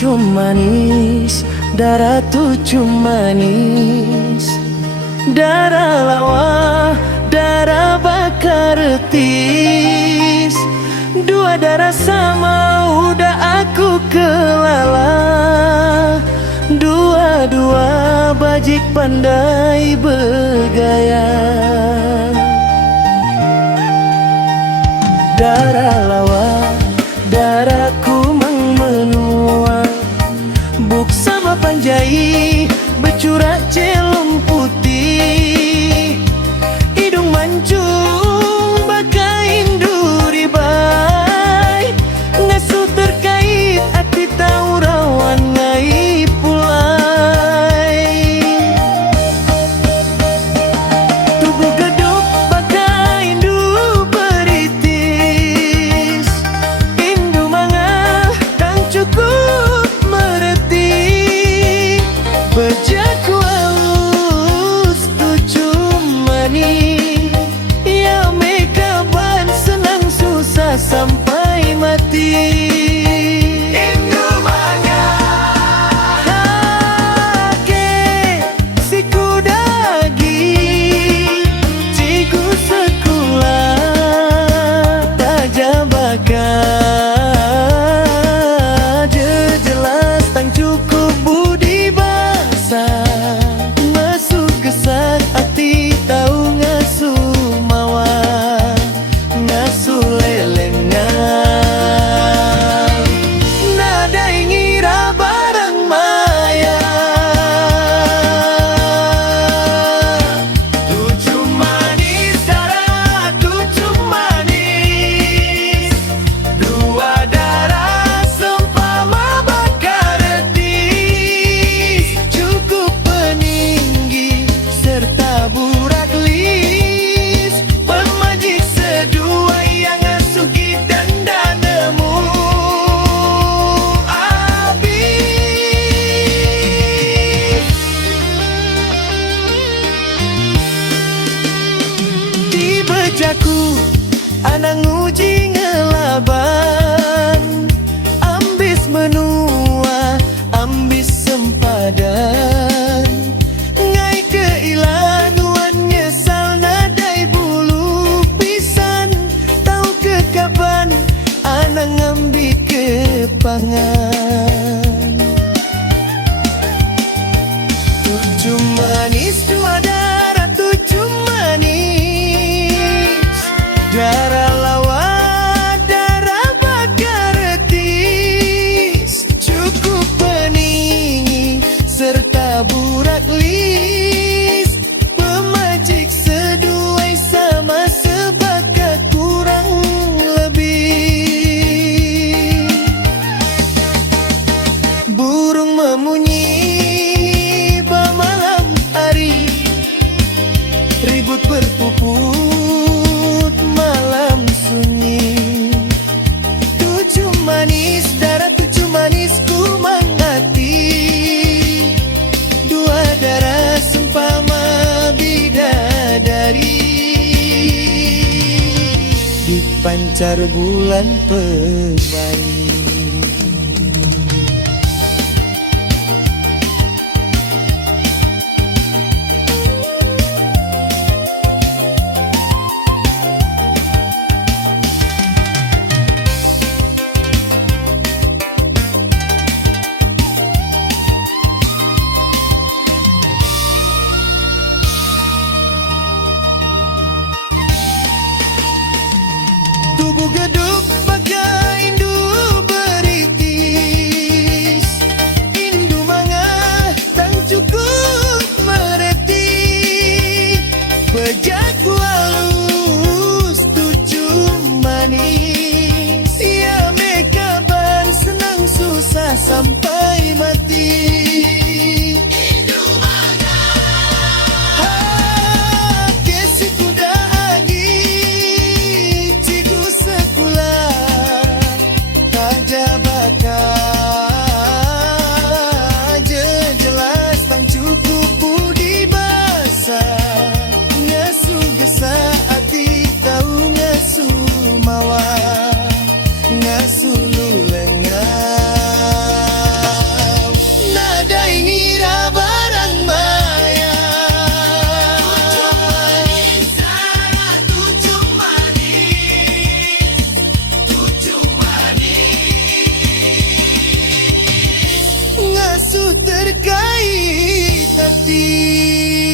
tujuh manis, darah tujuh manis, darah lawa, darah bakar retis. Dua darah sama udah aku kelala. Dua-dua bajik pandai bergaya. Darah lawa, darahku menua. Buk sama panjai, bercurak celum putih. Hidung mancung, bakain duri bay. Ngasuh terkait, hati tahu rawan ngai pulai. Tubuh geduk, bakain du beritis. Indu mangah, kang cukup mereti. Bejaku aus tujuh manis. Ya mekaban senang susah sampai mati. Indu mangah, kakek si kudagi, ciku sekolah tak jabaka. Jelas tang cukup budi bahasa. Masuk kesak hati tahu ngasuh mawa, ngasuh lelengan. Nada ngira barang maya. Tujuh manis, darah tujuh manis, dua darah seumpama bakar retis. Cukup peninggi serta burak lis. Pemajik sedua yang ngasuh dan danemu abis. Di bejaku anak nguji ngelaban. Ambis menua, ambis sempadan. Ngai keilanuan nyesal nadai bulu pisan. Tahu ke kapan anak ngambil kepangan. Tujuh manis, dua darah tujuh manis, darah lawa, darah bakar retis. Cukup peninggi serta burak lis. Pemajik seduai sama sepakat kurang lebih. Burung memunyi malam hari, ribut berpuput malam sunyi. Tujuh manis, darah tujuh manis ku mengati. Dua darah seumpama bidadari. Dipancar bulan pemai. Tubuh geduk bagai induk bisuh terkait hati.